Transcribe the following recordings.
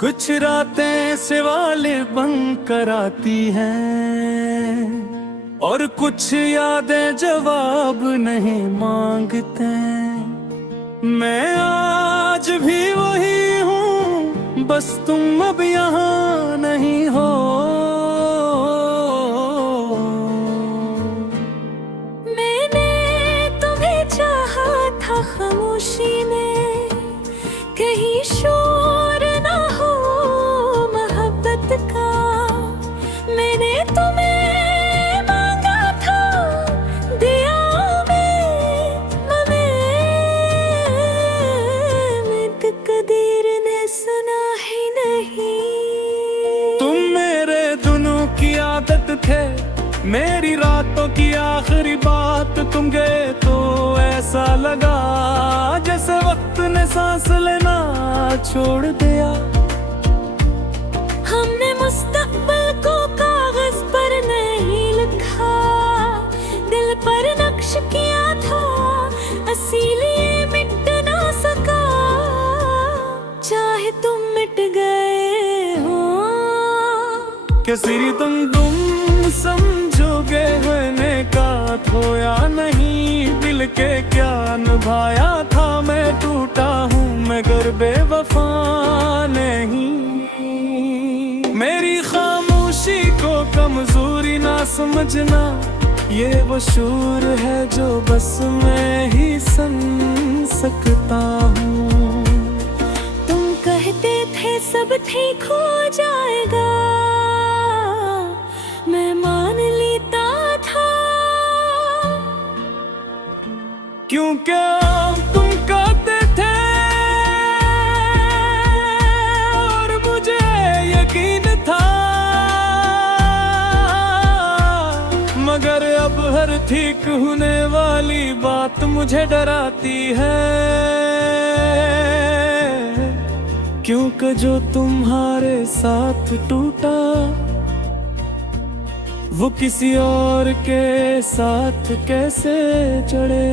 कुछ रातें सिवाले बन कर आती हैं और कुछ यादें जवाब नहीं मांगते। मैं आज भी वही हूँ, बस तुम अब यहाँ नहीं हो। मैंने तुम्हें चाहा था खामोशी में, कहीं शोर ना हो मोहब्बत का। मैंने तुम्हें मांगा था, दिया मैं कदीर ने सुना ही नहीं। तुम मेरे दिनों की आदत थे, मेरी रातों की आखिरी बात। तुम गए तो ऐसा लगा जैसे वक्त ने सांस लेना छोड़ दिया। हमने मुस्तकबिल को कागज पर नहीं लिखा, दिल पर नक्श किया था, इसीलिए मिट ना सका। चाहे तुम मिट गए हो, कैसी तुम समझोगे मैंने का तो या नहीं। दिल के क्या निभाया था, मैं टूटा हूँ मगर बेवफा नहीं। मेरी खामोशी को कमजोरी ना समझना, ये वो शूर है जो बस मैं ही सुन सकता हूँ। तुम कहते थे सब ठीक हो जाएगा, मैं मान लेता था। क्योंकि तुम कहते थे और मुझे यकीन था, मगर अब हर ठीक होने वाली बात मुझे डराती है। क्योंकि जो तुम्हारे साथ टूटा वो किसी और के साथ कैसे जड़े।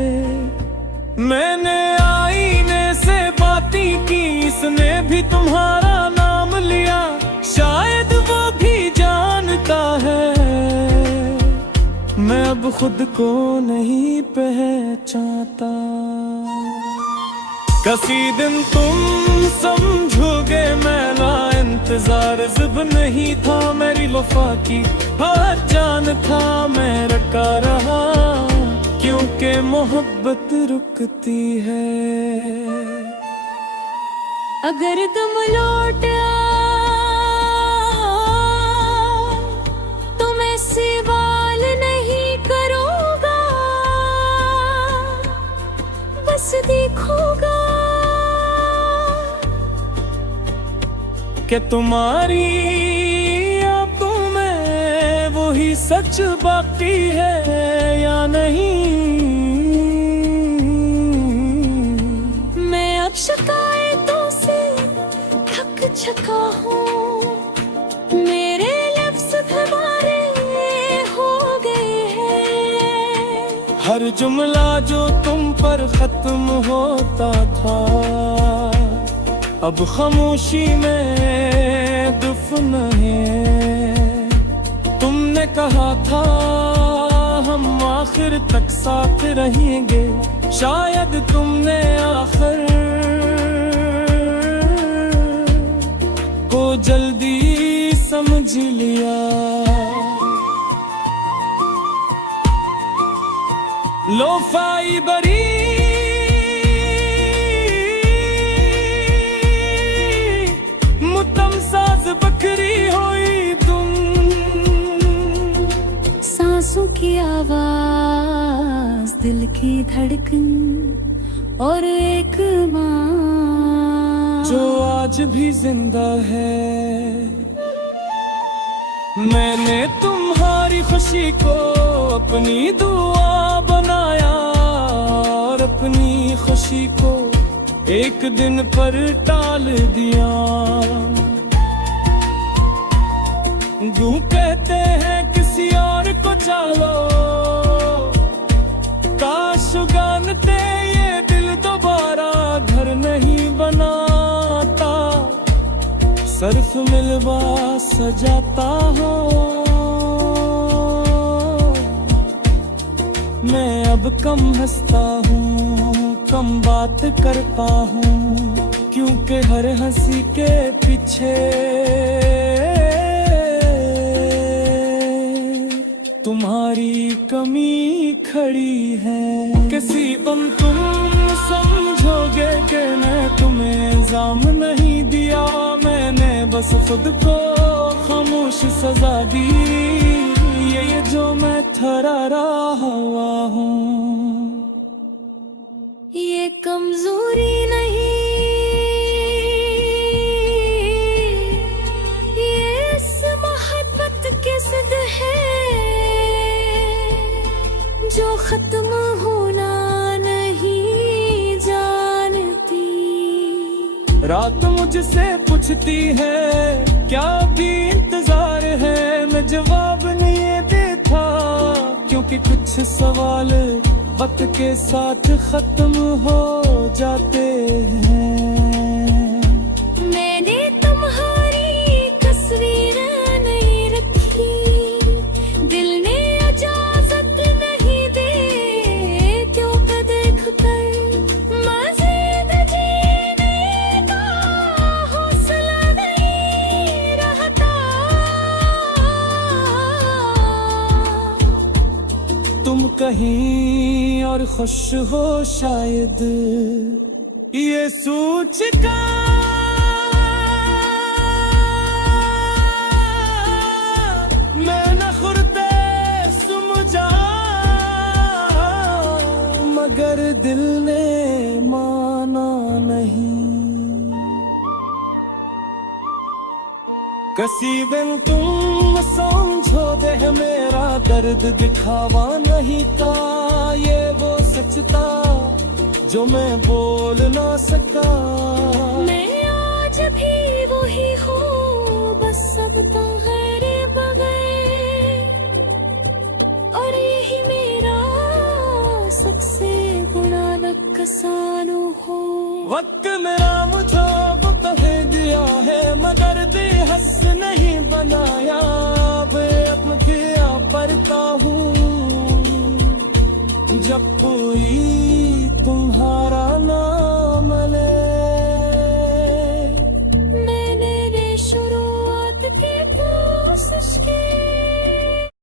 मैंने आईने से बातें की, इसने भी तुम्हारा नाम लिया। शायद वो भी जानता है मैं अब खुद को नहीं पहचानता। किसी दिन तुम समझोगे मेरा इंतजार ज़िब नहीं था। मेरी वफा की बात जान था, मैं रखा रहा क्योंकि मोहब्बत रुकती है। अगर तुम लौट आओ तो मैं सवाल नहीं करूँगा, बस देखूँगा कि तुम्हारी आंखों में वही सच बाकी है या नहीं। मैं अब शिकायतों से थक चुका हूँ, मेरे लफ्ज़ हमारे हो गए हैं। हर जुमला जो तुम पर खत्म होता था अब खामोशी में दफन है। तुमने कहा था हम आखिर तक साथ रहेंगे, शायद तुमने आखिर को जल्दी समझ लिया। लोफाई बरी बकरी होई तुम, सांसों की आवाज, दिल की धड़कन और एक माँ जो आज भी जिंदा है। मैंने तुम्हारी खुशी को अपनी दुआ बनाया और अपनी खुशी को एक दिन पर टाल दिया। यूं कहते हैं किसी और को चालो, काश जानते ये दिल दोबारा घर नहीं बनाता। सर्फ मिलवा सजाता हूँ। मैं अब कम हंसता हूँ, कम बात करता हूँ, क्योंकि हर हंसी के पीछे तुम्हारी कमी खड़ी है। किसी दिन तुम समझोगे कि मैं तुम्हें इल्जाम नहीं दिया, मैंने बस खुद को खामोश सजा दी। ये जो मैं थरारा हुआ हूँ, ये कमजोरी नहीं, ये इस मोहब्बत की जिद है जो खत्म होना नहीं जानती। रात मुझसे पूछती है क्या भी इंतजार है, मैं जवाब नहीं देता, क्योंकि कुछ सवाल वक्त के साथ खत्म हो जाते हैं। मैंने तुम्हारी तस्वीर नहीं रखी, दिल ने इजाजत नहीं दी, क्यों देख कर मज़ीद जीने का हौसला नहीं रहता। तुम कहीं और खुश हो शायद, ये सूचका मैं न खुर्दे समझा, मगर दिल ने माना नहीं। किसी दिन तुम समझो दे मेरा दर्द दिखावा नहीं था, ये वो सच था जो मैं बोल ना सका। मैं आज भी वही हूँ, बस सब तुम्हारे बगैर, और यही मेरा सबसे बड़ा नुकसान हो। वक्त मेरा मुझे बता दिया है, मगर बेहस नहीं बनाया। अब क्या पढ़ता हूँ जब कोई